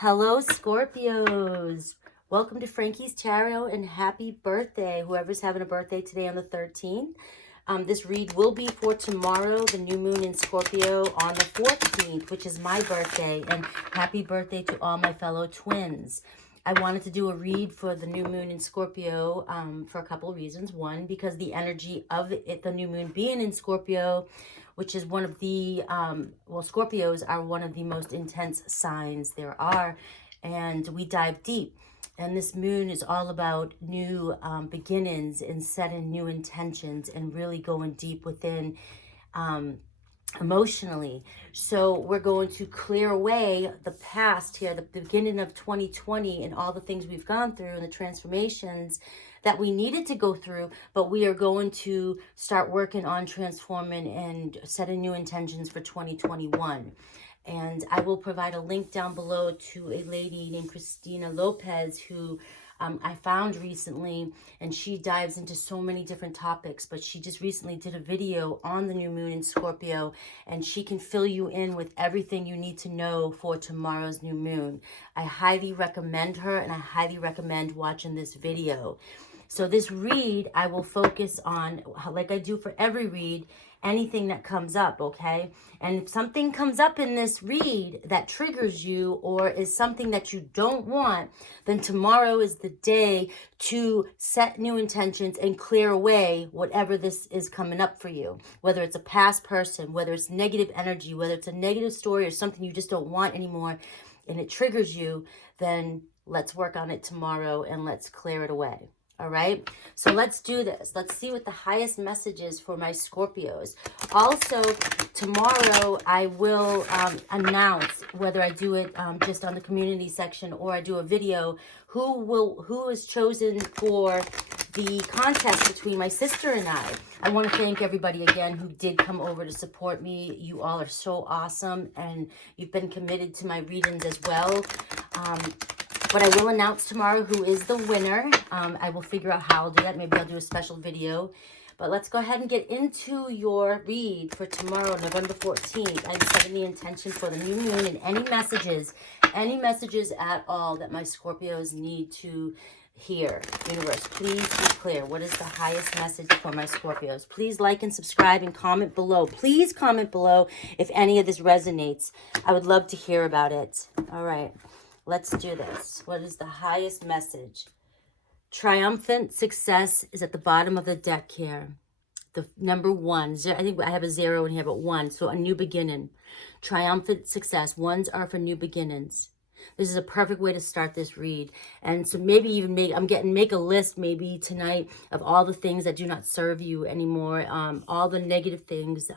Hello, Scorpios. Welcome to Frankie's Tarot and happy birthday, whoever's having a birthday today on the 13th. This read will be for tomorrow, the new moon in Scorpio on the 14th, which is my birthday. And happy birthday to all my fellow twins. I wanted to do a read for the new moon in Scorpio for a couple of reasons. One, because the energy of it, the new moon being in Scorpio, which is one of the, well, Scorpios are one of the most intense signs there are, and we dive deep. And this moon is all about new beginnings and setting new intentions and really going deep within emotionally. So we're going to clear away the past here, the beginning of 2020 and all the things we've gone through and the transformations that we needed to go through, but we are going to start working on transforming and setting new intentions for 2021. And I will provide a link down below to a lady named Christina Lopez who I found recently, and she dives into so many different topics, but she just recently did a video on the new moon in Scorpio, and she can fill you in with everything you need to know for tomorrow's new moon. I highly recommend her, and I highly recommend watching this video. So this read, I will focus on, like I do for every read, anything that comes up, okay? And if something comes up in this read that triggers you or is something that you don't want, then tomorrow is the day to set new intentions and clear away whatever this is coming up for you. Whether it's a past person, whether it's negative energy, whether it's a negative story or something you just don't want anymore and it triggers you, then let's work on it tomorrow and let's clear it away. All right, so let's do this. Let's see what the highest message is for my Scorpios. Also, tomorrow I will announce whether I do it just on the community section or I do a video who is chosen for the contest between my sister and I. I want to thank everybody again who did come over to support me. You all are so awesome, and you've been committed to my readings as well. But I will announce tomorrow who is the winner. I will figure out how I'll do that. Maybe I'll do a special video. But let's go ahead and get into your read for tomorrow, November 14th. I'm setting the intention for the new moon and any messages at all that my Scorpios need to hear. Universe, please be clear. What is the highest message for my Scorpios? Please like and subscribe and comment below. Please comment below if any of this resonates. I would love to hear about it. All right. Let's do this. What is the highest message? Triumphant success is at the bottom of the deck here. The number 1. I think I have a 0 in here, but 1. So a new beginning. Triumphant success. 1s are for new beginnings. This is a perfect way to start this read. And so maybe even make a list maybe tonight of all the things that do not serve you anymore. All the negative things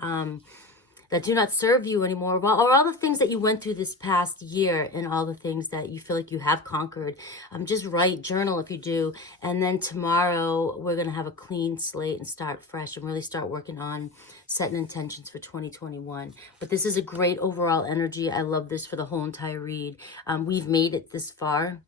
that do not serve you anymore, or all the things that you went through this past year and all the things that you feel like you have conquered. Just write, journal if you do. And then tomorrow we're going to have a clean slate and start fresh and really start working on setting intentions for 2021. But this is a great overall energy. I love this for the whole entire read. We've made it this far.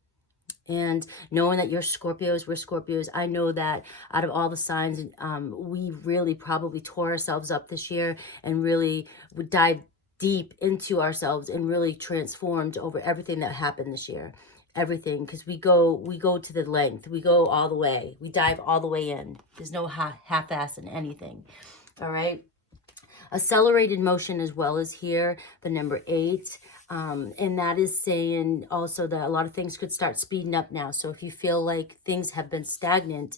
And knowing that you're Scorpios, we're Scorpios, I know that out of all the signs, we really probably tore ourselves up this year and really would dive deep into ourselves and really transformed over everything that happened this year. Everything, because we go to the length. We go all the way. We dive all the way in. There's no half-ass in anything. All right. Accelerated motion as well as here, the number 8. And that is saying also that a lot of things could start speeding up now. So if you feel like things have been stagnant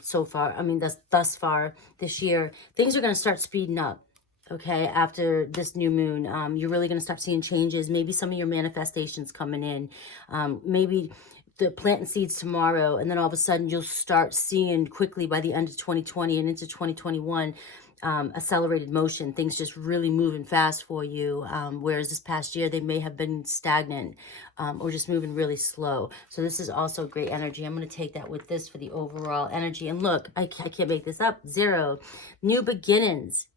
so far, I mean, thus far this year, things are going to start speeding up, okay, after this new moon. You're really going to start seeing changes. Maybe some of your manifestations coming in. Maybe the planting seeds tomorrow, and then all of a sudden you'll start seeing quickly by the end of 2020 and into 2021, accelerated motion, things just really moving fast for you, whereas this past year they may have been stagnant or just moving really slow. So this is also great energy. I'm going to take that with this for the overall energy. And look, I can't make this up. 0. New beginnings.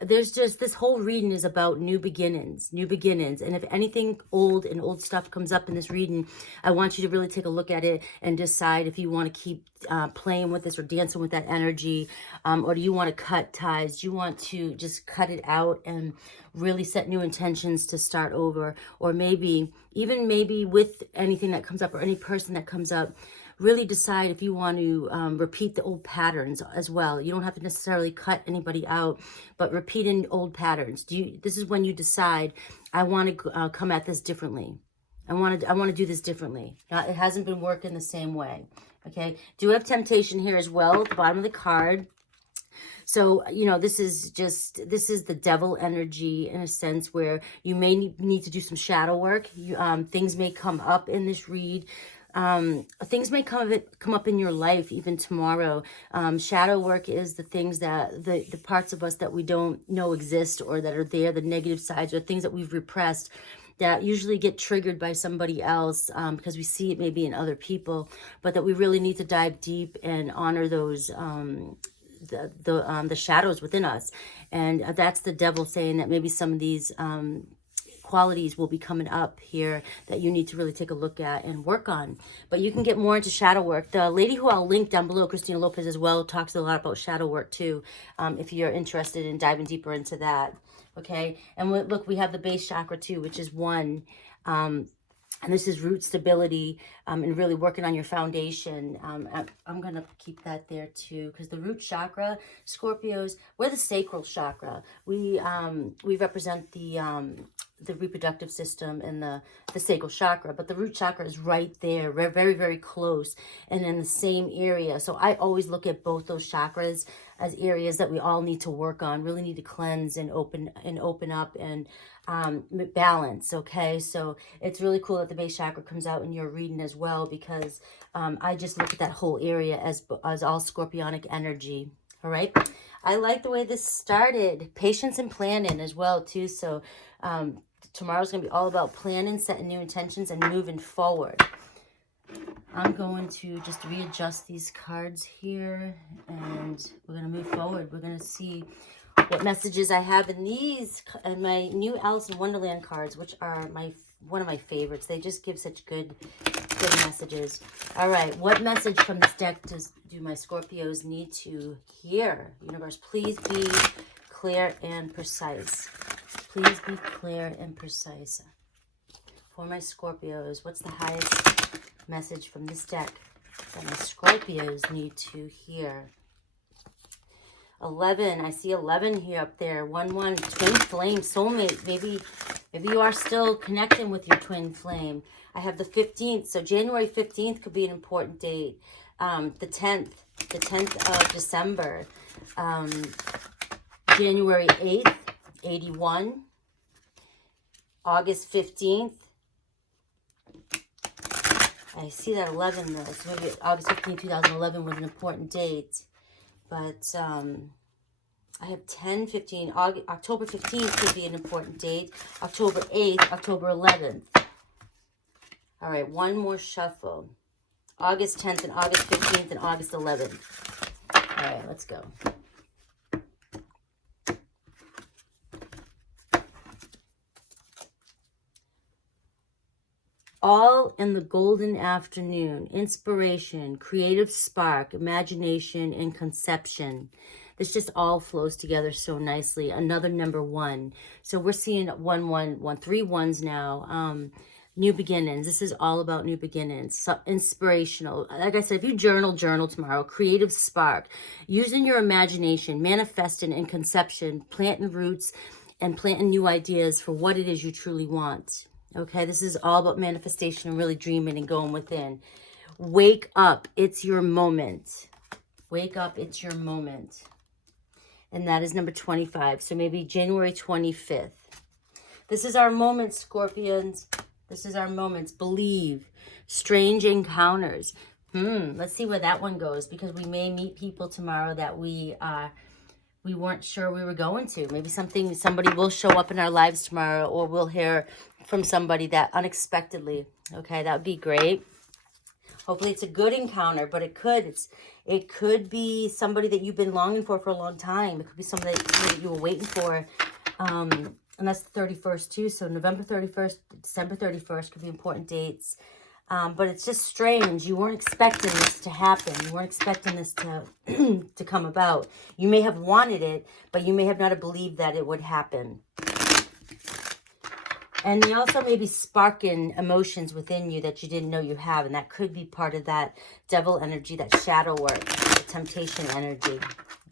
there's just, this whole reading is about new beginnings. And if anything old and old stuff comes up in this reading, I want you to really take a look at it and decide if you want to keep playing with this or dancing with that energy, or do you want to cut ties? Do you want to just cut it out and really set new intentions to start over? Or maybe, even maybe with anything that comes up or any person that comes up, really decide if you want to repeat the old patterns as well. You don't have to necessarily cut anybody out, but repeating old patterns. This is when you decide, I want to come at this differently. I want to do this differently. It hasn't been working the same way. Okay. Do have temptation here as well at the bottom of the card. So, you know, this is the devil energy in a sense, where you may need to do some shadow work. Things may come up in this read. Things may come up in your life even tomorrow. Shadow work is the things that the parts of us that we don't know exist, or that are there, the negative sides, or things that we've repressed, that usually get triggered by somebody else, because we see it maybe in other people, but that we really need to dive deep and honor those the shadows within us. And that's the devil saying that maybe some of these qualities will be coming up here that you need to really take a look at and work on. But you can get more into shadow work. The lady who I'll link down below, Christina Lopez, as well, talks a lot about shadow work too, if you're interested in diving deeper into that. Okay, and look, we have the base chakra too, which is 1. And this is root stability, and really working on your foundation. I'm going to keep that there too, because the root chakra, Scorpios, we're the sacral chakra. We represent the reproductive system and the sacral chakra, but the root chakra is right there. We're very, very close and in the same area. So I always look at both those chakras as areas that we all need to work on, really need to cleanse and open up and balance. Okay, so it's really cool that the base chakra comes out in your reading as well, because I just look at that whole area as all scorpionic energy. All right, I like the way this started. Patience and planning as well too. So tomorrow's gonna be all about planning, setting new intentions, and moving forward. I'm going to just readjust these cards here, and we're going to move forward. We're going to see what messages I have in these, and my new Alice in Wonderland cards, which are one of my favorites. They just give such good messages. All right, what message from this deck do my Scorpios need to hear? Universe, please be clear and precise. Please be clear and precise. For my Scorpios, what's the highest message from this deck that my Scorpios need to hear? 11, I see 11 here up there. 1-1, twin flame, soulmate. Maybe you are still connecting with your twin flame. I have the 15th, so January 15th could be an important date. The 10th of December. January 8th, 81. August 15th. I see that 11 though, so maybe August 15, 2011 was an important date. But I have 10, 15, October 15th could be an important date. October 8th, October 11th. All right, one more shuffle. August 10th and August 15th and August 11th. All right, let's go. All in the golden afternoon, inspiration, creative spark, imagination, and conception. This just all flows together so nicely. Another number 1. So we're seeing 3 ones now. New beginnings. This is all about new beginnings. So inspirational. Like I said, if you journal tomorrow. Creative spark. Using your imagination, manifesting and conception, planting roots, and planting new ideas for what it is you truly want. Okay, this is all about manifestation and really dreaming and going within. Wake up. It's your moment. Wake up. It's your moment. And that is number 25. So maybe January 25th. This is our moment, Scorpions. This is our moments. Believe. Strange encounters. Let's see where that one goes, because we may meet people tomorrow that we weren't sure we were going to. Maybe somebody will show up in our lives tomorrow, or we'll hear from somebody that unexpectedly. Okay, that would be great. Hopefully it's a good encounter, but it could be somebody that you've been longing for a long time. It could be somebody that you were waiting for. And that's the 31st too. So November 31st, December 31st could be important dates. But it's just strange. You weren't expecting this to happen. You weren't expecting this to to come about. You may have wanted it, but you may have not believed that it would happen. And they also may be sparking emotions within you that you didn't know you have. And that could be part of that devil energy, that shadow work, the temptation energy.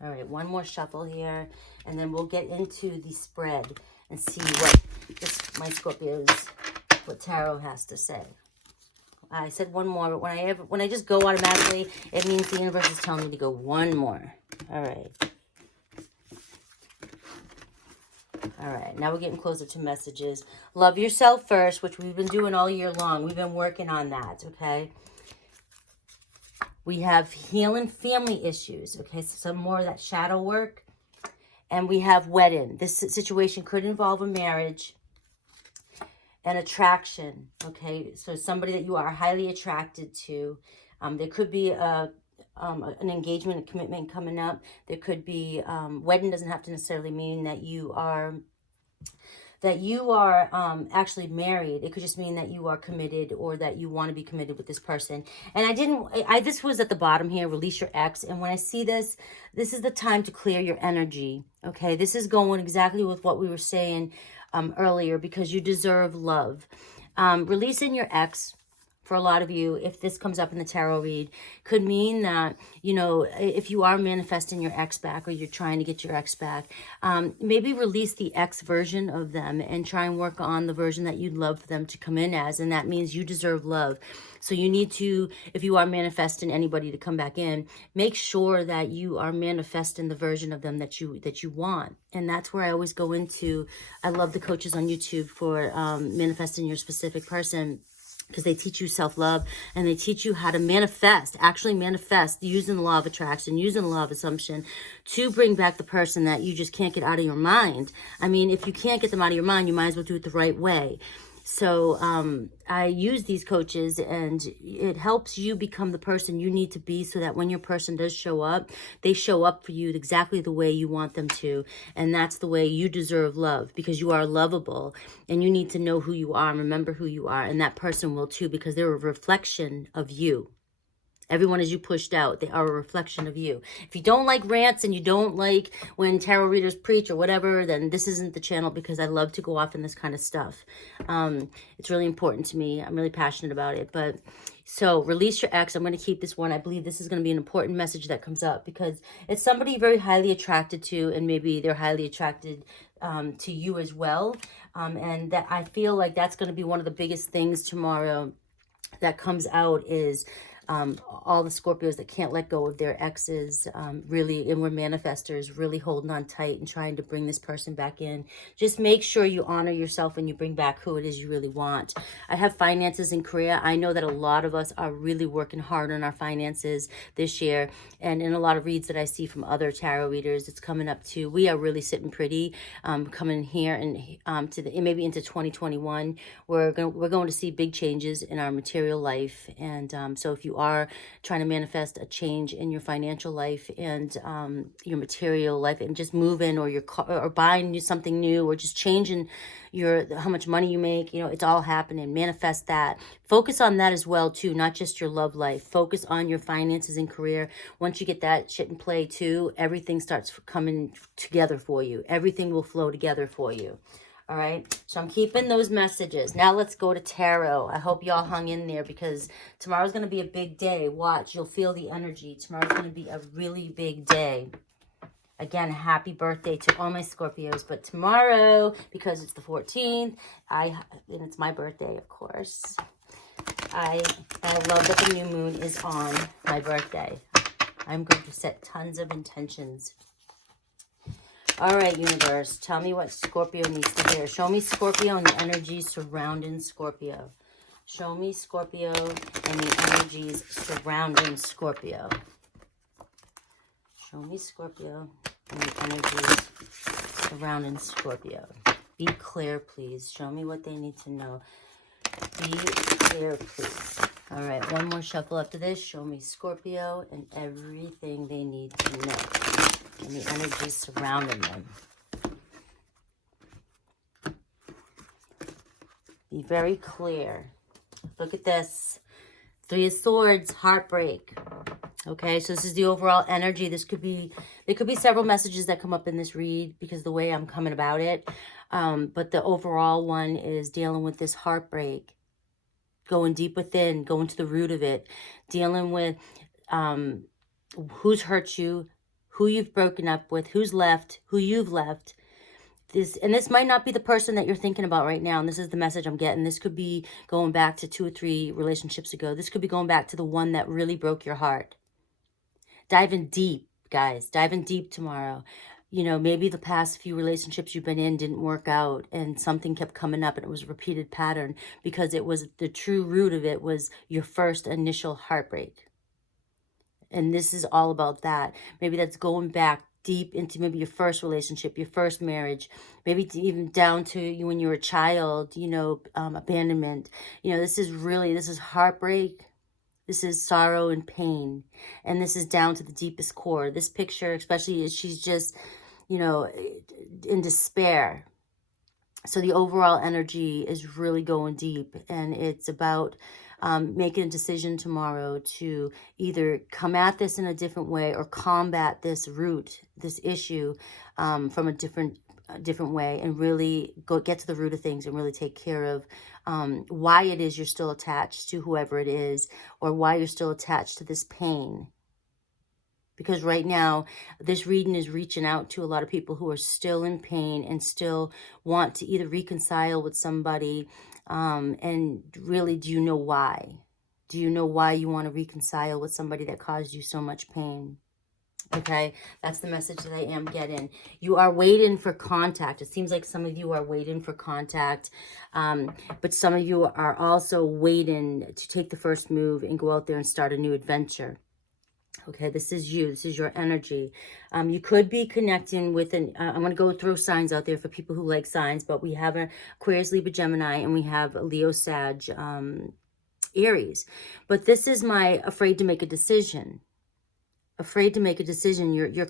All right, one more shuffle here. And then we'll get into the spread and see what my Scorpios, what tarot has to say. I said one more, but when I just go automatically, it means the universe is telling me to go one more. All right. All right, now we're getting closer to messages. Love yourself first, which we've been doing all year long. We've been working on that, okay? We have healing family issues, okay? So some more of that shadow work. And we have wedding. This situation could involve a marriage and attraction, okay? So somebody that you are highly attracted to. There could be an engagement, a commitment coming up. There could be, wedding doesn't have to necessarily mean that you are actually married. It could just mean that you are committed or that you want to be committed with this person. And this was at the bottom here, release your ex. And when I see this is the time to clear your energy, okay? This is going exactly with what we were saying earlier, because you deserve love. Releasing your ex, for a lot of you, if this comes up in the tarot read, could mean that, you know, if you are manifesting your ex back or you're trying to get your ex back, maybe release the ex version of them and try and work on the version that you'd love for them to come in as. And that means you deserve love. So you need to, if you are manifesting anybody to come back in, make sure that you are manifesting the version of them that you want. And that's where I always go into, I love the coaches on YouTube for manifesting your specific person, because they teach you self-love and they teach you how to actually manifest using the law of attraction, using the law of assumption to bring back the person that you just can't get out of your mind. I mean, if you can't get them out of your mind, you might as well do it the right way. So I use these coaches, and it helps you become the person you need to be, so that when your person does show up, they show up for you exactly the way you want them to. And that's the way you deserve love, because you are lovable and you need to know who you are and remember who you are. And that person will too, because they're a reflection of you. Everyone as you pushed out, they are a reflection of you. If you don't like rants and you don't like when tarot readers preach or whatever, then this isn't the channel, because I love to go off in this kind of stuff. It's really important to me. I'm really passionate about it. But so release your ex. I'm going to keep this one. I believe this is going to be an important message that comes up, because it's somebody you're very highly attracted to, and maybe they're highly attracted to you as well. And that I feel like that's going to be one of the biggest things tomorrow that comes out is all the Scorpios that can't let go of their exes, really, and we're manifestors, really holding on tight and trying to bring this person back in. Just make sure you honor yourself and you bring back who it is you really want. I have finances and career. I know that a lot of us are really working hard on our finances this year, and in a lot of reads that I see from other tarot readers, it's coming up too. We are really sitting pretty, coming here and maybe into 2021. We're going to see big changes in our material life, and so if you are trying to manifest a change in your financial life and your material life, and just moving or or buying something new, or just changing how much money you make, you know, it's all happening. Manifest that. Focus on that as well too, not just your love life. Focus on your finances and career. Once you get that shit in play too, everything starts coming together for you. Everything will flow together for you. All right, so I'm keeping those messages. Now let's go to tarot. I hope y'all hung in there, because tomorrow's going to be a big day. Watch, you'll feel the energy. Tomorrow's going to be a really big day. Again, happy birthday to all my Scorpios. But tomorrow, because it's the 14th, and it's my birthday, of course, I love that the new moon is on my birthday. I'm going to set tons of intentions. All right, universe, tell me what Scorpio needs to hear. Show me Scorpio and the energies surrounding Scorpio. Show me Scorpio and the energies surrounding Scorpio. Show me Scorpio and the energies surrounding Scorpio. Be clear, please. Show me what they need to know. Be clear, please. All right, one more shuffle after this. Show me Scorpio and everything they need to know. And the energies surrounding them. Be very clear. Look at this. 3 of Swords, heartbreak. Okay, so this is the overall energy. There could be several messages that come up in this read because of the way I'm coming about it. But the overall one is dealing with this heartbreak. Going deep within, going to the root of it. Dealing with who's hurt you, who you've broken up with, who's left, who you've left. This might not be the person that you're thinking about right now, and this is the message I'm getting. This could be going back to 2 or 3 relationships ago. This could be going back to the one that really broke your heart. Diving deep, guys. Diving deep tomorrow. You know, maybe the past few relationships you've been in didn't work out and something kept coming up and it was a repeated pattern because it was the true root of it was your first initial heartbreak. And this is all about that. Maybe that's going back deep into maybe your first relationship, your first marriage, maybe even down to you when you were a child, you know, abandonment. You know, this is heartbreak. This is sorrow and pain. And this is down to the deepest core. This picture, especially, is she's just, you know, in despair. So the overall energy is really going deep. And it's about making a decision tomorrow to either come at this in a different way or combat this root, this issue from a different way, and really get to the root of things and really take care of why it is you're still attached to whoever it is, or why you're still attached to this pain. Because right now, this reading is reaching out to a lot of people who are still in pain and still want to either reconcile with somebody. And really, do you know why? Do you know why you want to reconcile with somebody that caused you so much pain? Okay, that's the message that I am getting. You are waiting for contact. It seems like some of you are waiting for contact, but some of you are also waiting to take the first move and go out there and start a new adventure. Okay, this is you. This is your energy. You could be connecting with I'm going to go throw signs out there for people who like signs, but we have an Aquarius, Libra, Gemini, and we have a Leo, Sag, Aries. But this is my afraid to make a decision. Afraid to make a decision. You're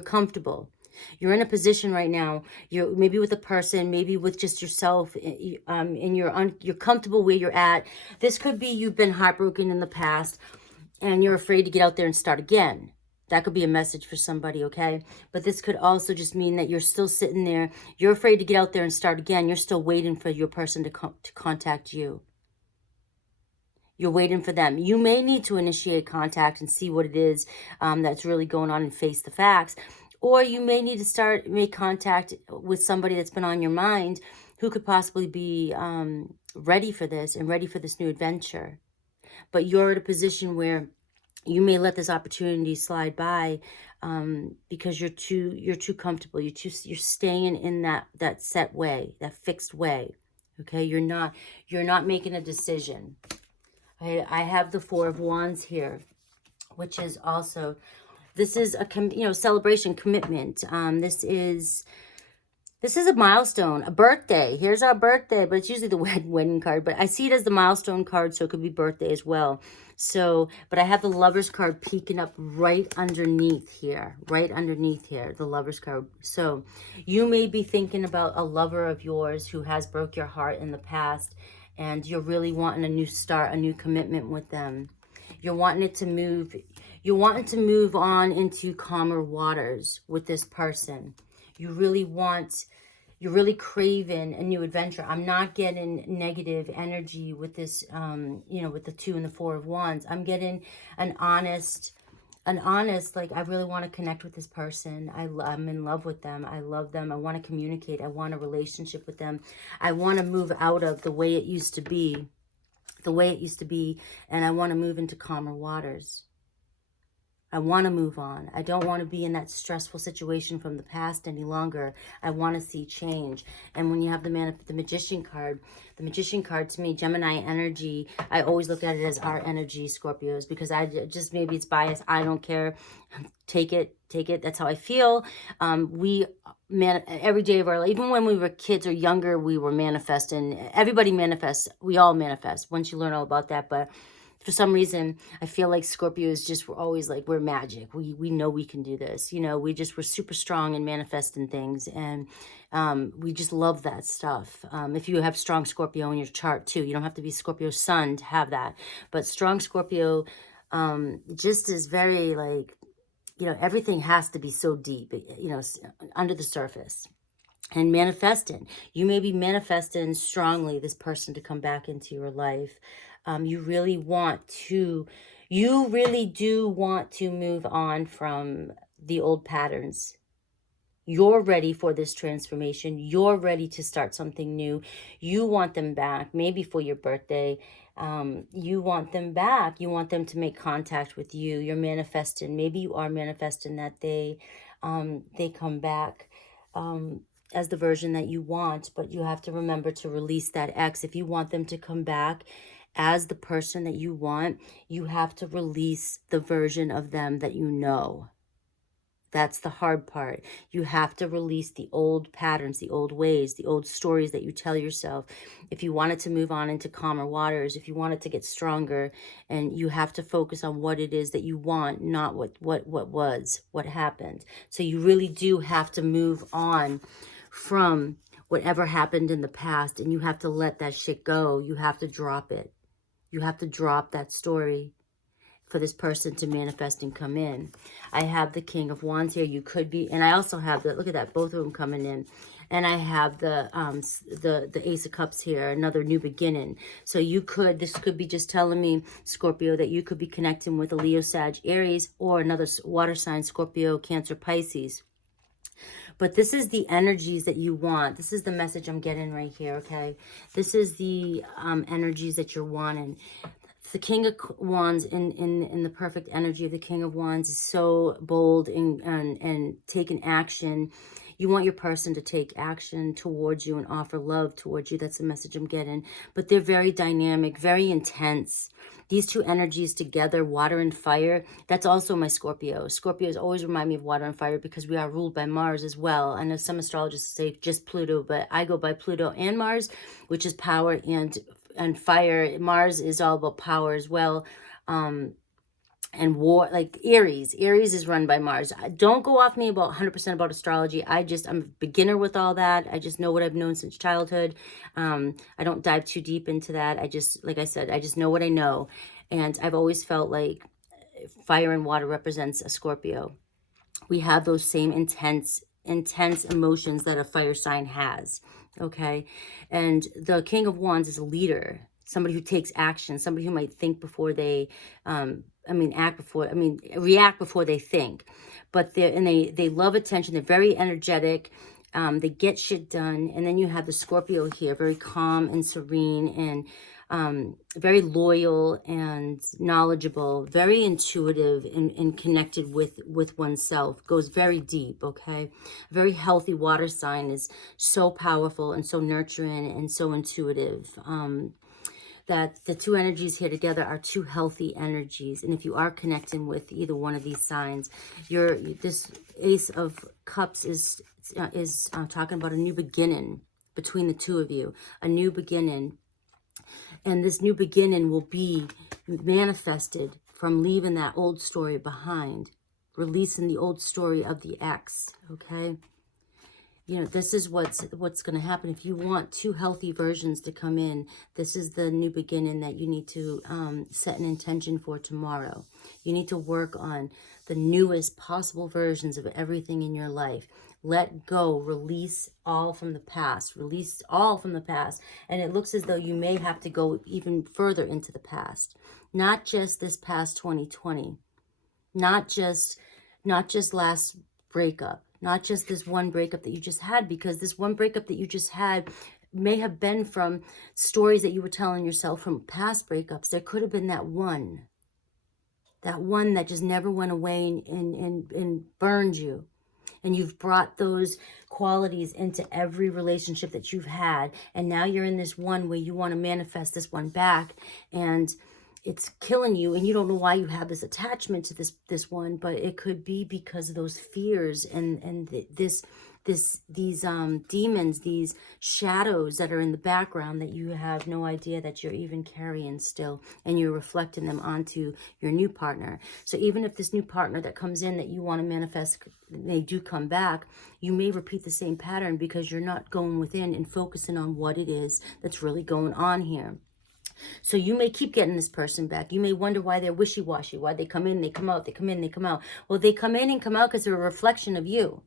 comfortable. You're in a position right now. You're maybe with a person, maybe with just yourself, and you're comfortable where you're at. This could be you've been heartbroken in the past, and you're afraid to get out there and start again. That could be a message for somebody, okay? But this could also just mean that you're still sitting there. You're afraid to get out there and start again. You're still waiting for your person to contact you. You're waiting for them. You may need to initiate contact and see what it is that's really going on and face the facts. Or you may need to make contact with somebody that's been on your mind who could possibly be ready for this and ready for this new adventure. But you're at a position where you may let this opportunity slide by because you're too comfortable. You're staying in that set way, that fixed way. Okay, you're not making a decision. I have the 4 of Wands here, which is also, this is a celebration, commitment. This is a milestone, a birthday. Here's our birthday, but it's usually the wedding card. But I see it as the milestone card, so it could be birthday as well. So, but I have the Lover's card peeking up right underneath here, the Lover's card. So you may be thinking about a lover of yours who has broke your heart in the past, and you're really wanting a new start, a new commitment with them. You're wanting it to move. You're wanting to move on into calmer waters with this person. You're really craving a new adventure. I'm not getting negative energy with this, with the 2 and the 4 of Wands. I'm getting an honest, like, I really want to connect with this person. I'm in love with them. I love them. I want to communicate. I want a relationship with them. I want to move out of the way it used to be, and I want to move into calmer waters. I want to move on. I don't want to be in that stressful situation from the past any longer. I want to see change. And when you have the Magician card to me, Gemini energy, I always look at it as our energy, Scorpios, because maybe it's biased. I don't care. Take it. That's how I feel. Every day of our life, even when we were kids or younger, we were manifesting. Everybody manifests. We all manifest once you learn all about that. But For some reason, I feel like Scorpios just were always like, we're magic. We know we can do this. You know, we're super strong in manifesting things. And we just love that stuff. If you have strong Scorpio in your chart too, you don't have to be Scorpio sun to have that. But strong Scorpio just is very like, you know, everything has to be so deep, you know, under the surface. And manifesting. You may be manifesting strongly this person to come back into your life. You really do want to move on from the old patterns. You're ready for this transformation. You're ready to start something new. You want them back, maybe for your birthday. You want them back. You want them to make contact with you. You're manifesting. Maybe you are manifesting that they come back as the version that you want, but you have to remember to release that ex. If you want them to come back as the person that you want, you have to release the version of them that you know. That's the hard part. You have to release the old patterns, the old ways, the old stories that you tell yourself. If you wanted to move on into calmer waters, if you wanted to get stronger, and you have to focus on what it is that you want, not what happened. So you really do have to move on from whatever happened in the past, and you have to let that shit go. You have to drop it. You have to drop that story for this person to manifest and come in. I have the King of Wands here. You could be, and I also have the, look at that, both of them coming in. And I have the Ace of Cups here, another new beginning. So you could, this could be just telling me, Scorpio, that you could be connecting with a Leo, Sag, Aries, or another water sign, Scorpio, Cancer, Pisces. But this is the energies that you want. This is the message I'm getting right here, okay? This is the energies that you're wanting. The King of Wands in the perfect energy of the King of Wands is so bold and taking action. You want your person to take action towards you and offer love towards you. That's the message I'm getting. But they're very dynamic, very intense. These two energies together, water and fire, that's also my Scorpio. Scorpios always remind me of water and fire because we are ruled by Mars as well. I know some astrologists say just Pluto, but I go by Pluto and Mars, which is power and fire. Mars is all about power as well. And war, like Aries. Aries is run by Mars. Don't go off me about 100% about astrology. I'm a beginner with all that. I just know what I've known since childhood. I don't dive too deep into that. I just, like I said, I just know what I know. And I've always felt like fire and water represents a Scorpio. We have those same intense emotions that a fire sign has. Okay. And the King of Wands is a leader, somebody who takes action, somebody who might think before they, react before they think. But they love attention. They're very energetic. They get shit done. And then you have the Scorpio here, very calm and serene and very loyal and knowledgeable, very intuitive and connected with oneself, goes very deep, okay? A very healthy water sign is so powerful and so nurturing and so intuitive. That the two energies here together are two healthy energies. And if you are connecting with either one of these signs, this Ace of Cups is talking about a new beginning between the two of you, a new beginning. And this new beginning will be manifested from leaving that old story behind, releasing the old story of the ex, okay? You know, this is what's going to happen. If you want two healthy versions to come in, this is the new beginning that you need to set an intention for tomorrow. You need to work on the newest possible versions of everything in your life. Let go, release all from the past, release all from the past. And it looks as though you may have to go even further into the past. Not just this past 2020, not just last breakup, not just this one breakup that you just had, because this one breakup that you just had may have been from stories that you were telling yourself from past breakups. There could have been that one that just never went away and burned you. And you've brought those qualities into every relationship that you've had. And now you're in this one where you want to manifest this one back. And it's killing you. And you don't know why you have this attachment to this one. But it could be because of those fears and this these demons, these shadows that are in the background that you have no idea that you're even carrying still, and you're reflecting them onto your new partner. So even if this new partner that comes in that you want to manifest, they do come back, you may repeat the same pattern because you're not going within and focusing on what it is that's really going on here. So you may keep getting this person back. You may wonder why they're wishy-washy, why they come in, they come out, they come in, they come out. Well, they come in and come out because they're a reflection of you.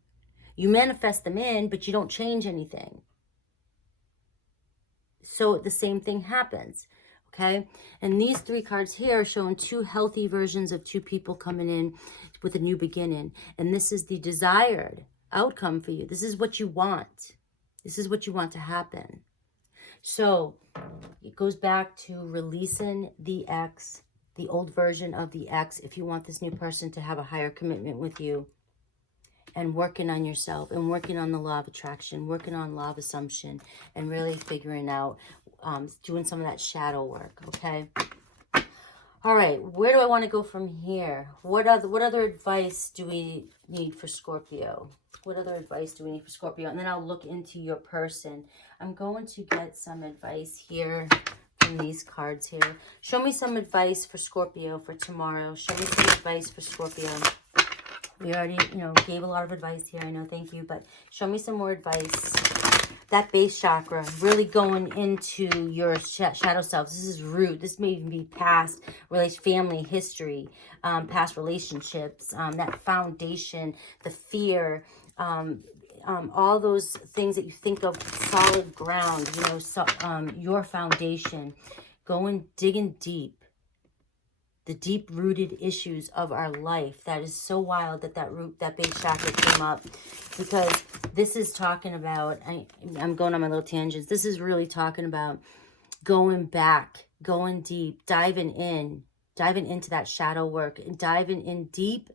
You manifest them in, but you don't change anything. So the same thing happens, okay? And these 3 cards here are showing 2 healthy versions of 2 people coming in with a new beginning. And this is the desired outcome for you. This is what you want. This is what you want to happen. So it goes back to releasing the ex, the old version of the ex, if you want this new person to have a higher commitment with you, and working on yourself, and working on the law of attraction, working on law of assumption, and really figuring out, doing some of that shadow work, okay? All right, where do I want to go from here? What other advice do we need for Scorpio? What other advice do we need for Scorpio? And then I'll look into your person. I'm going to get some advice here from these cards here. Show me some advice for Scorpio for tomorrow. Show me some advice for Scorpio. We already, gave a lot of advice here. I know, thank you. But show me some more advice. That base chakra, really going into your shadow self. This is root. This may even be past family history, past relationships, that foundation, the fear, all those things that you think of, solid ground, your foundation, digging deep. The deep-rooted issues of our life. That is so wild that base chakra came up, because this is talking about, I'm going on my little tangents. This is really talking about going back, going deep, diving into that shadow work, and diving in deep,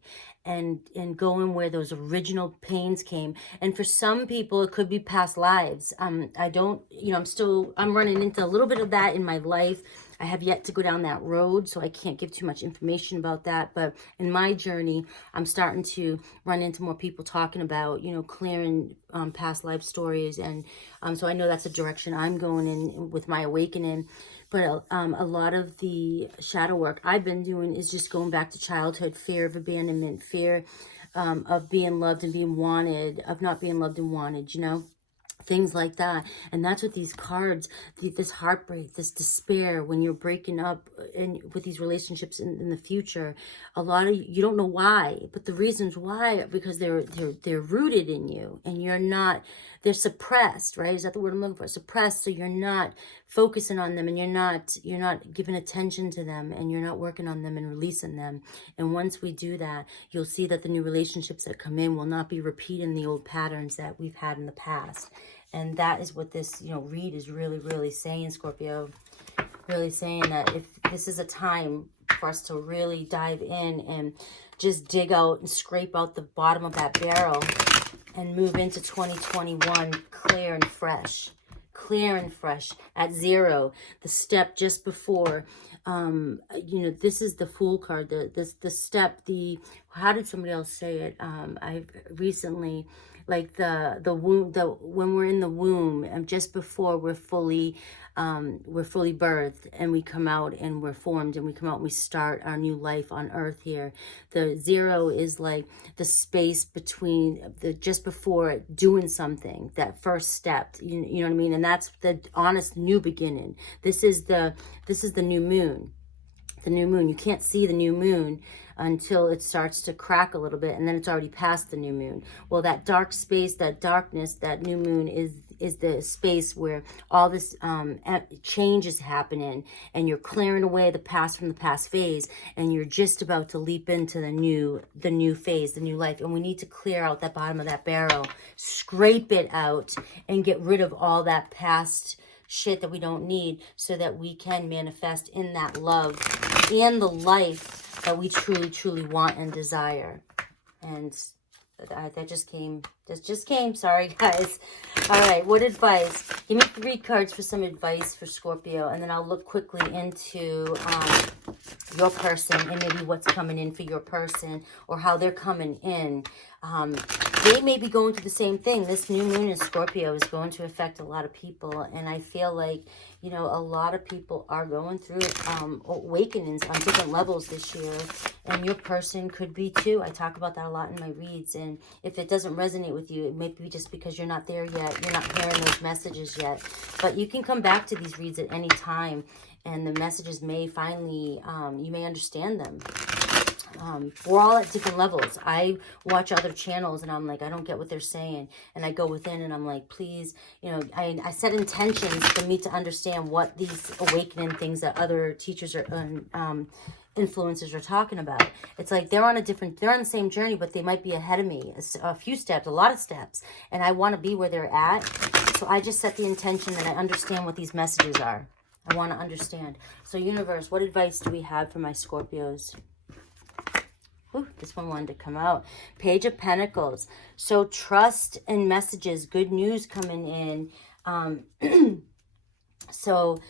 and going where those original pains came. And for some people, it could be past lives. I'm running into a little bit of that in my life. I have yet to go down that road, so I can't give too much information about that. But in my journey, I'm starting to run into more people talking about, clearing past life stories. And so I know that's a direction I'm going in with my awakening. But a lot of the shadow work I've been doing is just going back to childhood, fear of abandonment, fear of being loved and being wanted, of not being loved and wanted, things like that. And that's what these cards, this heartbreak, this despair, when you're breaking up with these relationships in the future, a lot of you don't know why, but the reasons why are because they're rooted in you, and you're not, they're suppressed, right? Is that the word I'm looking for? Suppressed. So you're not focusing on them, and you're not giving attention to them, and you're not working on them and releasing them. And once we do that, you'll see that the new relationships that come in will not be repeating the old patterns that we've had in the past. And that is what this, read is really, really saying, Scorpio. Really saying that if this is a time for us to really dive in and just dig out and scrape out the bottom of that barrel and move into 2021 clear and fresh. Clear and fresh at 0. The step just before, this is the Fool card. The step, how did somebody else say it? I've recently, like the womb, when we're in the womb, and just before we're fully birthed, and we come out and we're formed, and we come out and we start our new life on earth here. The 0 is like the space between just before doing something, that first step, you know what I mean? And that's the honest new beginning. This is the new moon. The new moon. You can't see the new moon until it starts to crack a little bit, and then it's already past the new moon. Well, that dark space, that darkness, that new moon is the space where all this change is happening, and you're clearing away the past from the past phase, and you're just about to leap into the new phase, the new life. And we need to clear out that bottom of that barrel, scrape it out, and get rid of all that past shit that we don't need, so that we can manifest in that love and the life that we truly, truly want and desire. And that just came. Sorry, guys. All right, what advice? Give me 3 cards for some advice for Scorpio, and then I'll look quickly into your person and maybe what's coming in for your person, or how they're coming in. they may be going through the same thing. This new moon in Scorpio is going to affect a lot of people. And I feel like, you know, a lot of people are going through awakenings on different levels this year. And your person could be too. I talk about that a lot in my reads. And if it doesn't resonate with you, it may be just because you're not there yet. You're not hearing those messages yet. But you can come back to these reads at any time. And the messages may finally, you may understand them. We're all at different levels. I watch other channels and I'm like, I don't get what they're saying. And I go within and I'm like, please, you know, I set intentions for me to understand what these awakening things that other teachers or influencers are talking about. It's like they're on the same journey, but they might be ahead of me a few steps, a lot of steps. And I want to be where they're at. So I just set the intention that I understand what these messages are. I want to understand. So universe, what advice do we have for my Scorpios? Ooh, this one wanted to come out. Page of Pentacles. So trust and messages, good news coming in. So,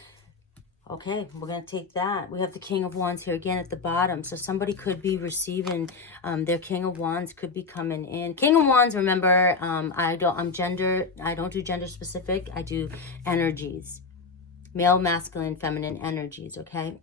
okay, we're going to take that. We have the King of Wands here again at the bottom. So somebody could be receiving their King of Wands could be coming in. King of Wands, remember, I don't do gender specific. I do energies. Male, masculine, feminine energies, okay?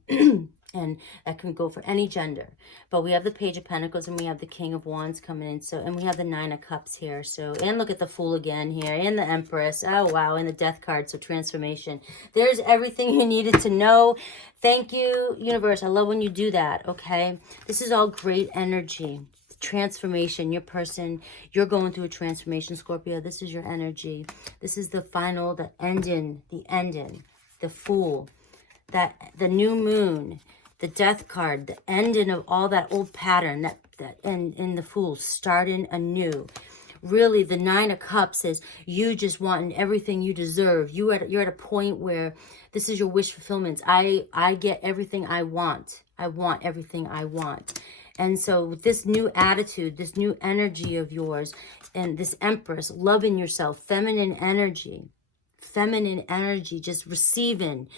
And that can go for any gender. But we have the Page of Pentacles and we have the King of Wands coming in. So, and we have the Nine of Cups here. So, and look at the Fool again here. And the Empress. Oh, wow. And the Death card. So, transformation. There's everything you needed to know. Thank you, universe. I love when you do that, okay? This is all great energy. Transformation. Your person, you're going through a transformation, Scorpio. This is your energy. This is the final, the ending, the Fool, that the new moon, the Death card, the ending of all that old pattern, and the Fool, starting anew. Really, the Nine of Cups is you just wanting everything you deserve. You're at a point where this is your wish fulfillment. I get everything I want. I want everything I want. And so with this new attitude, this new energy of yours, and this Empress, loving yourself, feminine energy, just receiving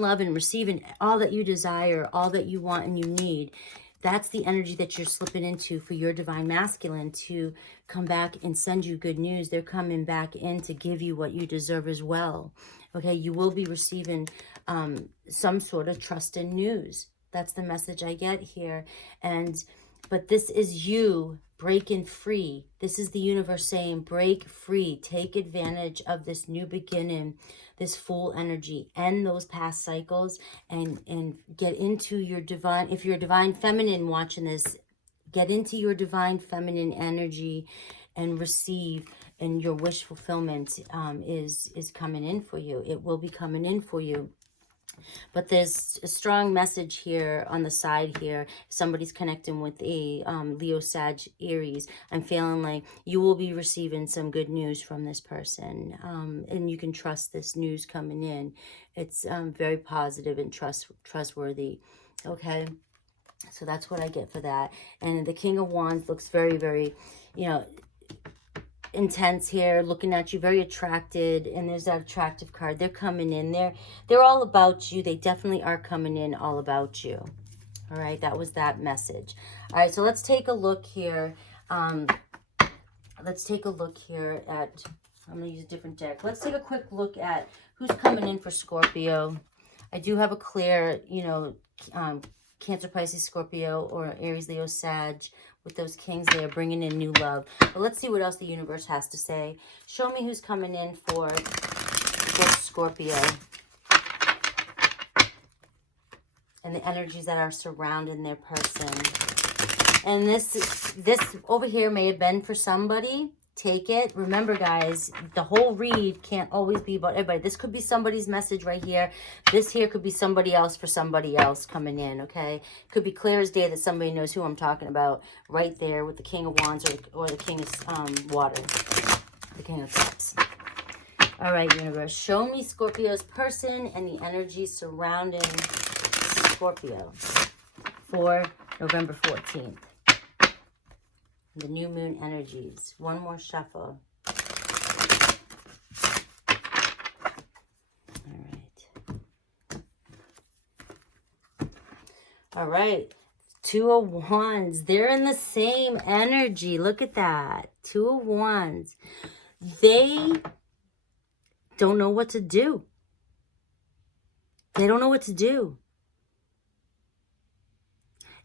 love and receiving all that you desire, all that you want and you need. That's the energy that you're slipping into for your divine masculine to come back and send you good news. They're coming back in to give you what you deserve as well. Okay, you will be receiving some sort of trust and news. That's the message I get here. But this is you breaking free. This is the universe saying, break free. Take advantage of this new beginning, this Fool energy. End those past cycles and get into your divine, if you're a divine feminine watching this, get into your divine feminine energy and receive, and your wish fulfillment is coming in for you. It will be coming in for you. But there's a strong message here on the side here. If somebody's connecting with a Leo, Sag, Aries, I'm feeling like you will be receiving some good news from this person. And you can trust this news coming in. It's very positive and trustworthy. Okay. So that's what I get for that. And the King of Wands looks very, very, you know, intense here, looking at you, very attracted, and there's that attractive card. They're coming in. They're all about you. They definitely are coming in all about you. All right, that was that message. All right, so let's take a look here. Let's take a look here at, I'm going to use a different deck. Let's take a quick look at who's coming in for Scorpio. I do have a clear, you know, Cancer, Pisces, Scorpio, or Aries, Leo, Sag. With those kings, they are bringing in new love. But let's see what else the universe has to say. Show me who's coming in for Scorpio. And the energies that are surrounding their person. And this over here may have been for somebody. Take it. Remember, guys, the whole read can't always be about everybody. This could be somebody's message right here. This here could be somebody else for somebody else coming in, okay? Could be clear as day that somebody knows who I'm talking about right there with the King of Wands or the King of Water, the King of Cups. All right, universe, show me Scorpio's person and the energy surrounding Scorpio for November 14th. The new moon energies. One more shuffle. All right. All right. Two of Wands. They're in the same energy. Look at that. Two of Wands. They don't know what to do. They don't know what to do.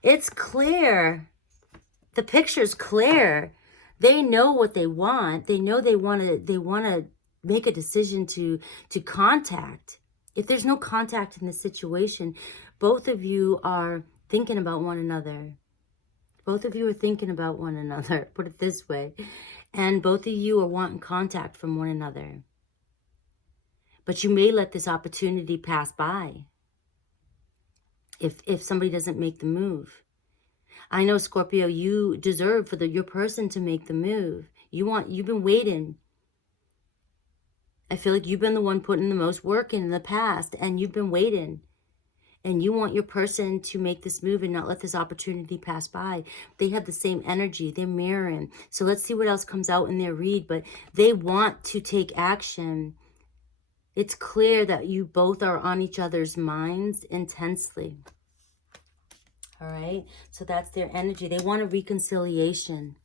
It's clear. The picture's clear. They know what they want. They know they want to make a decision to contact. If there's no contact in the situation, both of you are thinking about one another. Both of you are thinking about one another, put it this way. And both of you are wanting contact from one another. But you may let this opportunity pass by if somebody doesn't make the move. I know, Scorpio, you deserve for your person to make the move. You've been waiting. I feel like you've been the one putting the most work in the past, and you've been waiting. And you want your person to make this move and not let this opportunity pass by. They have the same energy. They're mirroring. So let's see what else comes out in their read. But they want to take action. It's clear that you both are on each other's minds intensely. All right? So that's their energy. They want a reconciliation.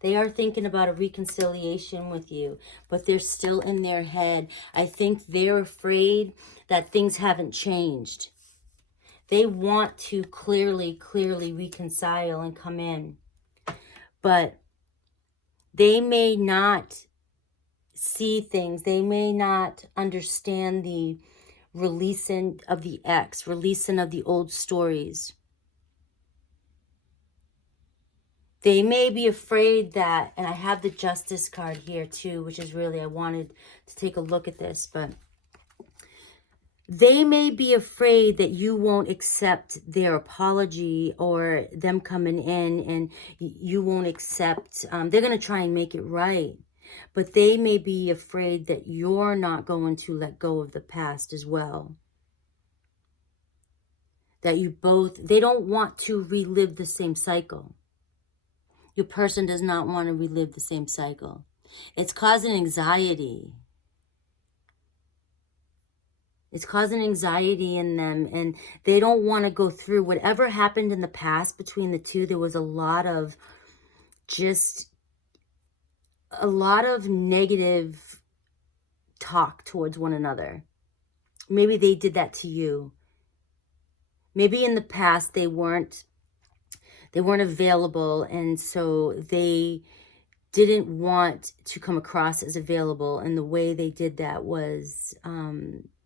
They are thinking about a reconciliation with you, but they're still in their head. I think they're afraid that things haven't changed. They want to clearly reconcile and come in, but they may not see things. They may not understand the releasing of the ex, releasing of the old stories. They may be afraid that, and I have the Justice card here too, which is really, I wanted to take a look at this, but they may be afraid that you won't accept their apology or them coming in and you won't accept, they're going to try and make it right. But they may be afraid that you're not going to let go of the past as well. That you both, they don't want to relive the same cycle. Your person does not want to relive the same cycle. It's causing anxiety. It's causing anxiety in them, and they don't want to go through whatever happened in the past between the two. There was a lot of negative talk towards one another. Maybe they did that to you. Maybe in the past they weren't available, and so they didn't want to come across as available, and the way they did that was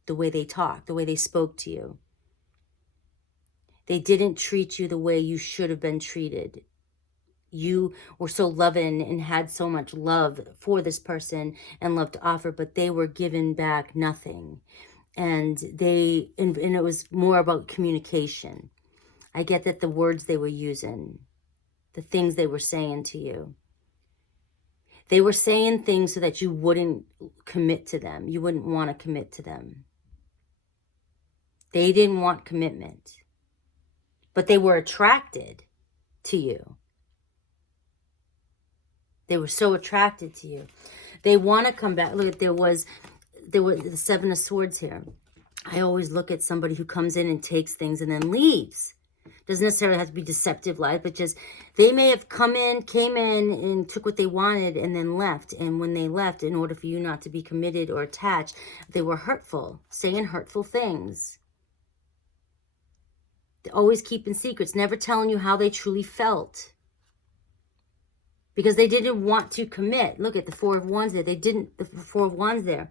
the way they talked, the way they spoke to you. They didn't treat you the way you should have been treated. You were so loving and had so much love for this person and love to offer, but they were given back nothing. And it was more about communication. I get that the words they were using, the things they were saying to you, they were saying things so that you wouldn't commit to them. You wouldn't want to commit to them. They didn't want commitment, but they were attracted to you. They were so attracted to you. They want to come back. Look, there were the Seven of Swords here. I always look at somebody who comes in and takes things and then leaves. Doesn't necessarily have to be deceptive lies, but just they may have came in and took what they wanted and then left. And when they left, in order for you not to be committed or attached, they were hurtful, saying hurtful things. They're always keeping secrets, never telling you how they truly felt. Because they didn't want to commit. Look at the Four of Wands there. The Four of Wands there.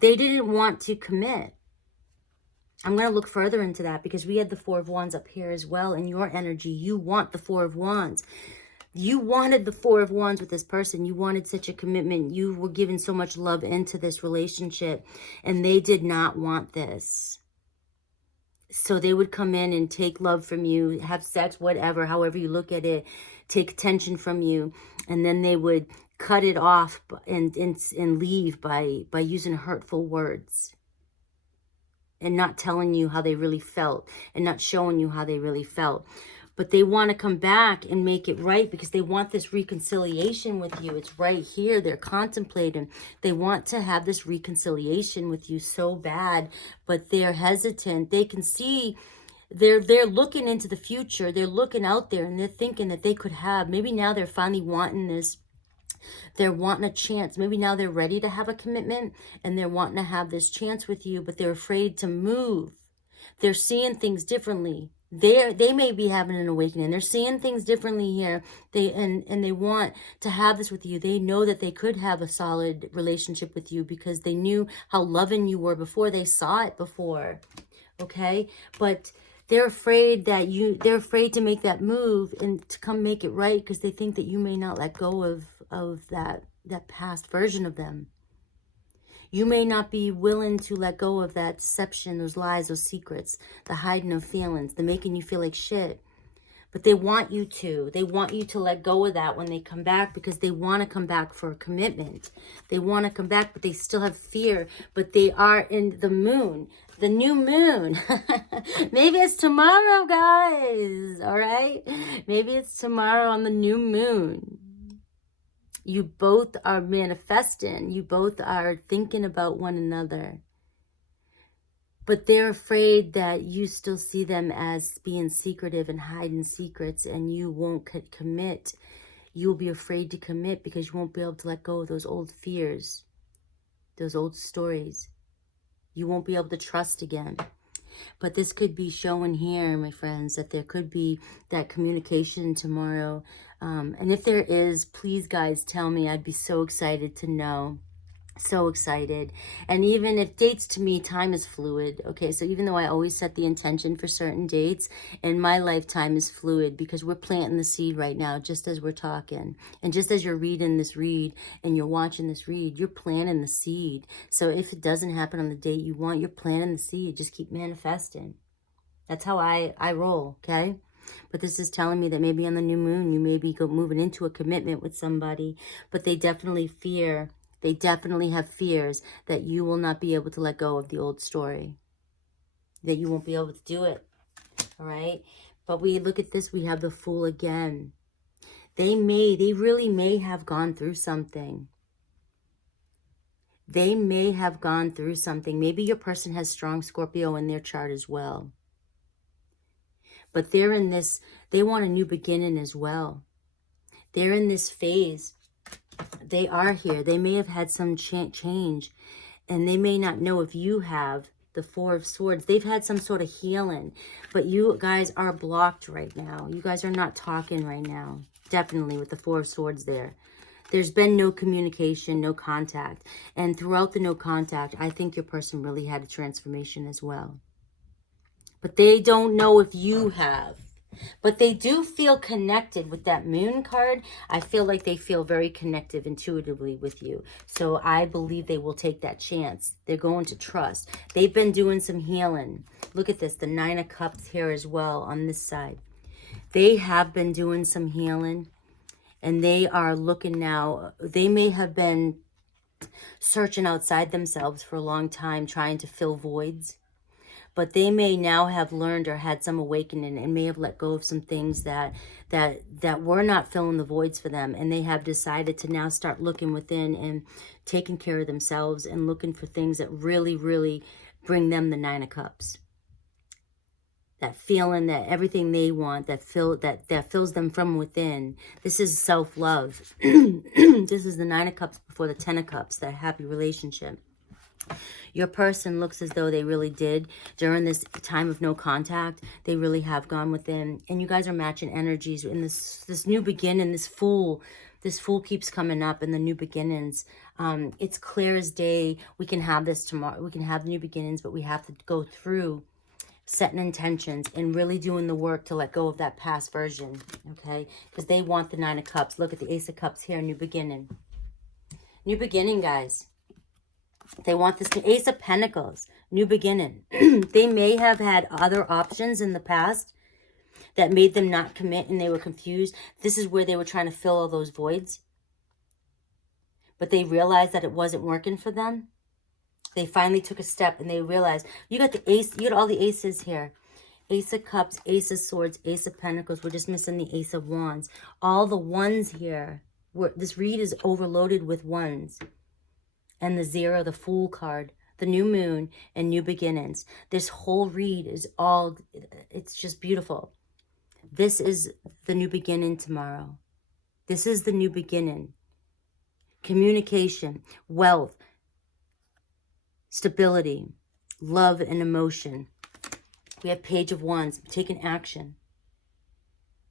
They didn't want to commit. I'm going to look further into that because we had the Four of Wands up here as well. In your energy, you want the Four of Wands. You wanted the Four of Wands with this person. You wanted such a commitment. You were giving so much love into this relationship, and they did not want this. So they would come in and take love from you, have sex, whatever, however you look at it, take attention from you, and then they would cut it off and leave by using hurtful words. And not telling you how they really felt and not showing you how they really felt. But they want to come back and make it right because they want this reconciliation with you. It's right here. They're contemplating. They want to have this reconciliation with you so bad, but they're hesitant. They can see they're looking into the future. They're looking out there and they're thinking that they could have, maybe now they're finally wanting this. They're wanting a chance. Maybe now they're ready to have a commitment and they're wanting to have this chance with you, but they're afraid to move. They're seeing things differently. They may be having an awakening. They're seeing things differently here. And they want to have this with you. They know that they could have a solid relationship with you because they knew how loving you were before. They saw it before. Okay? But they're afraid that they're afraid to make that move and to come make it right because they think that you may not let go of that past version of them. You may not be willing to let go of that deception, those lies, those secrets, the hiding of feelings, the making you feel like shit. But they want you to. They want you to let go of that when they come back because they want to come back for a commitment. They want to come back, but they still have fear. But they are in the moon, the new moon. Maybe it's tomorrow, guys. All right? Maybe it's tomorrow on the new moon. You both are manifesting. You both are thinking about one another. But they're afraid that you still see them as being secretive and hiding secrets and you won't commit. You'll be afraid to commit because you won't be able to let go of those old fears, those old stories. You won't be able to trust again. But this could be showing here, my friends, that there could be that communication tomorrow. And if there is, please, guys, tell me. I'd be so excited to know. So excited. And even if dates, to me, time is fluid. Okay, so even though I always set the intention for certain dates, in my lifetime is fluid because we're planting the seed right now, just as we're talking. And just as you're reading this read and you're watching this read, you're planting the seed. So if it doesn't happen on the date you want, you're planting the seed. Just keep manifesting. That's how I roll, okay? But this is telling me that maybe on the new moon, you may be moving into a commitment with somebody, but they definitely fear. They definitely have fears that you will not be able to let go of the old story. That you won't be able to do it. All right? But we look at this, we have the Fool again. They really may have gone through something. They may have gone through something. Maybe your person has strong Scorpio in their chart as well. But they're in this, they want a new beginning as well. They're in this phase. They are here. They may have had some change, and they may not know if you have the Four of Swords. They've had some sort of healing, but you guys are blocked right now. You guys are not talking right now. Definitely with the Four of Swords there. There's been no communication, no contact. And throughout the no contact, I think your person really had a transformation as well. But they don't know if you have. But they do feel connected with that Moon card. I feel like they feel very connected intuitively with you. So I believe they will take that chance. They're going to trust. They've been doing some healing. Look at this, the Nine of Cups here as well on this side. They have been doing some healing. And they are looking now. They may have been searching outside themselves for a long time, trying to fill voids. But they may now have learned or had some awakening and may have let go of some things that were not filling the voids for them. And they have decided to now start looking within and taking care of themselves and looking for things that really, really bring them the Nine of Cups. That feeling that everything they want, that fills them from within. This is self-love. This is the Nine of Cups before the Ten of Cups, that happy relationship. Your person looks as though they really did during this time of no contact. They really have gone within. And you guys are matching energies in this new beginning, this Fool. This Fool keeps coming up in the new beginnings. It's clear as day. We can have this tomorrow. We can have the new beginnings, but we have to go through setting intentions and really doing the work to let go of that past version, okay? Because they want the Nine of Cups. Look at the Ace of Cups here, new beginning. New beginning, guys. They want this Ace of Pentacles, new beginning. They may have had other options in the past that made them not commit and they were confused. This is where they were trying to fill all those voids. But they realized that it wasn't working for them. They finally took a step and they realized, you got the ace, you got all the aces here. Ace of Cups, Ace of Swords, Ace of Pentacles. We're just missing the Ace of Wands. All the ones here. This read is overloaded with ones. And the Zero, the Fool card. the new moon, and new beginnings. This whole read is all, it's just beautiful. This is the new beginning tomorrow. This is the new beginning. Communication, wealth, stability, love, and emotion. We have Page of Wands, taking action.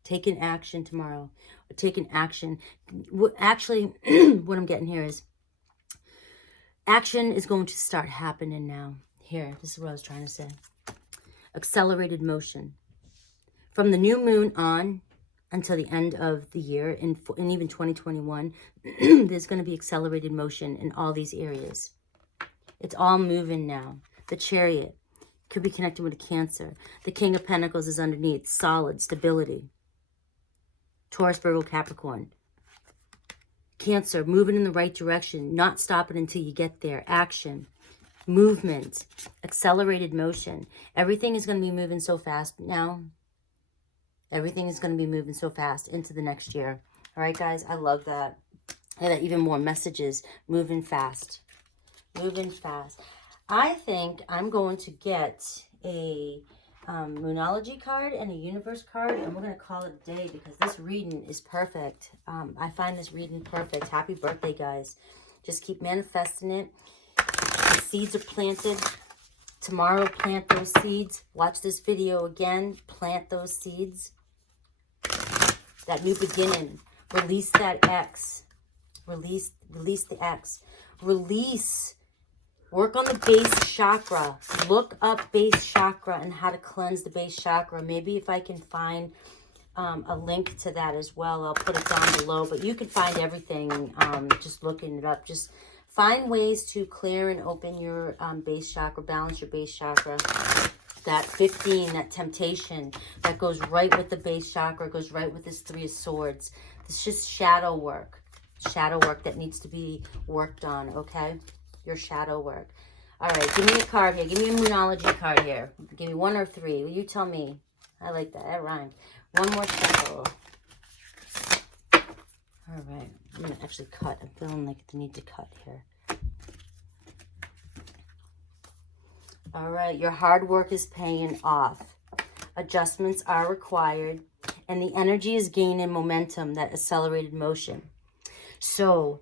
Taking action tomorrow. Taking action. Actually, what I'm getting here is action is going to start happening now. Here, this is what I was trying to say. Accelerated motion. From the new moon on until the end of the year, and even 2021, there's going to be accelerated motion in all these areas. It's all moving now. The Chariot could be connected with a Cancer. The King of Pentacles is underneath. Solid, stability. Taurus, Virgo, Capricorn. Cancer, moving in the right direction, not stopping until you get there. Action, movement, accelerated motion. Everything is going to be moving so fast now. Everything is going to be moving so fast into the next year. All right, guys, I love that. And even more messages, moving fast. Moving fast. I think I'm going to get a Moonology card and a Universe card, and we're going to call it a day because this reading is perfect. I find this reading perfect. Happy birthday, guys. Just keep manifesting it. The seeds are planted. Tomorrow, plant those seeds. Watch this video again. Plant those seeds. That new beginning. Release that X. Release the X. Release. Work on the base chakra. Look up base chakra and how to cleanse the base chakra. Maybe if I can find a link to that as well, I'll put it down below. But you can find everything just looking it up. Just find ways to clear and open your base chakra, balance your base chakra. That 15, that temptation, that goes right with the base chakra, goes right with this 3 of Swords. It's just shadow work that needs to be worked on, okay? Your shadow work. All right, give me a card here. Give me a Moonology card here. Give me 1 or 3. You tell me. I like that. That rhymed. One more shuffle. All right. I'm going to actually cut. I'm feeling like the need to cut here. All right. Your hard work is paying off. Adjustments are required. And the energy is gaining momentum, that accelerated motion. So,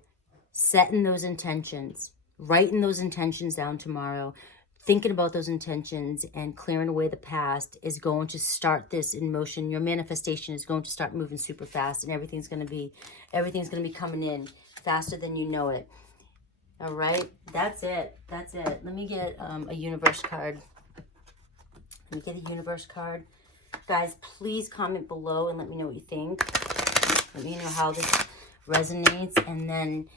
setting those intentions. Writing those intentions down tomorrow, thinking about those intentions and clearing away the past is going to start this in motion. Your manifestation is going to start moving super fast, and everything's going to be coming in faster than you know it. All right, that's it. That's it. Let me get a Universe card. Let me get a Universe card. Guys, please comment below and let me know what you think. Let me know how this resonates, and then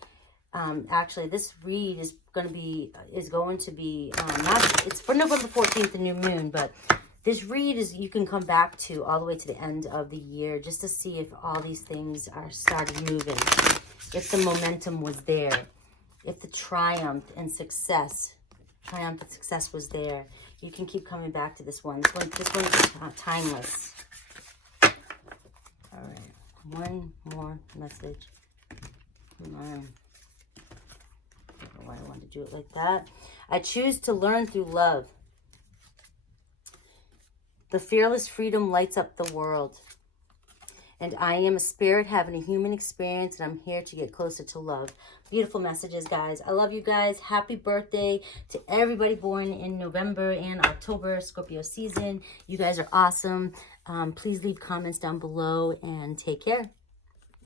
actually this read is going to be not, it's for November 14th, the new moon, but this read is, you can come back to all the way to the end of the year just to see if all these things are started moving, if the momentum was there, if the triumph and success was there. You can keep coming back to this one. This one is timeless. All right, one more message. Come on. Why I wanted to do it like that. I choose to learn through love. The fearless freedom lights up the world. And I am a spirit having a human experience, and I'm here to get closer to love. Beautiful messages, guys. I love you guys. Happy birthday to everybody born in November and October, Scorpio season. You guys are awesome. Please leave comments down below and take care.